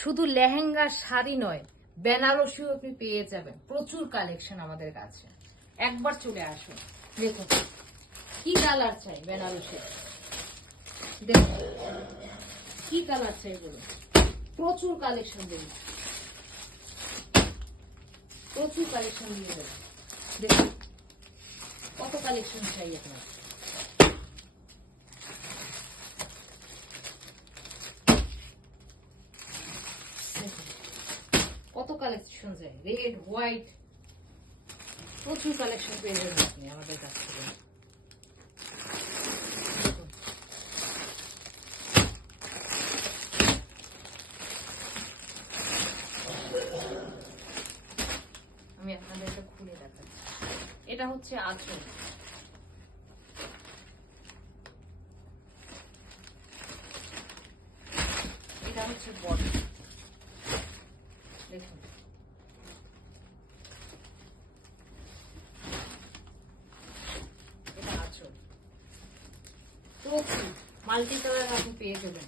শুধু লেহেঙ্গা শাড়ি নয়, বেনারসিও আপনি পেয়ে যাবেন। প্রচুর কালেকশন আমাদের কাছে, একবার চলে আসুন। দেখুন কি কালার চাই বেনারসি, দেখুন কি কালার চাই বলুন, প্রচুর কালেকশন দেবেন, প্রচুর কালেকশন দিয়ে দেবেন। দেখুন কত কালেকশন চাই আপনার। কত কালেকশন চাই, রেড হোয়াইট, প্রচুর কালেকশন পেয়ে যাবেন আপনি আমাদের কাছ থেকে। আমি আপনাদের এটা খুলে দেখাচ্ছি। এটা হচ্ছে আঁচল, এটা হচ্ছে বডি। দেখুন এটা আঁচল, প্রচুর মাল্টি কালার আপনি পেয়ে যাবেন।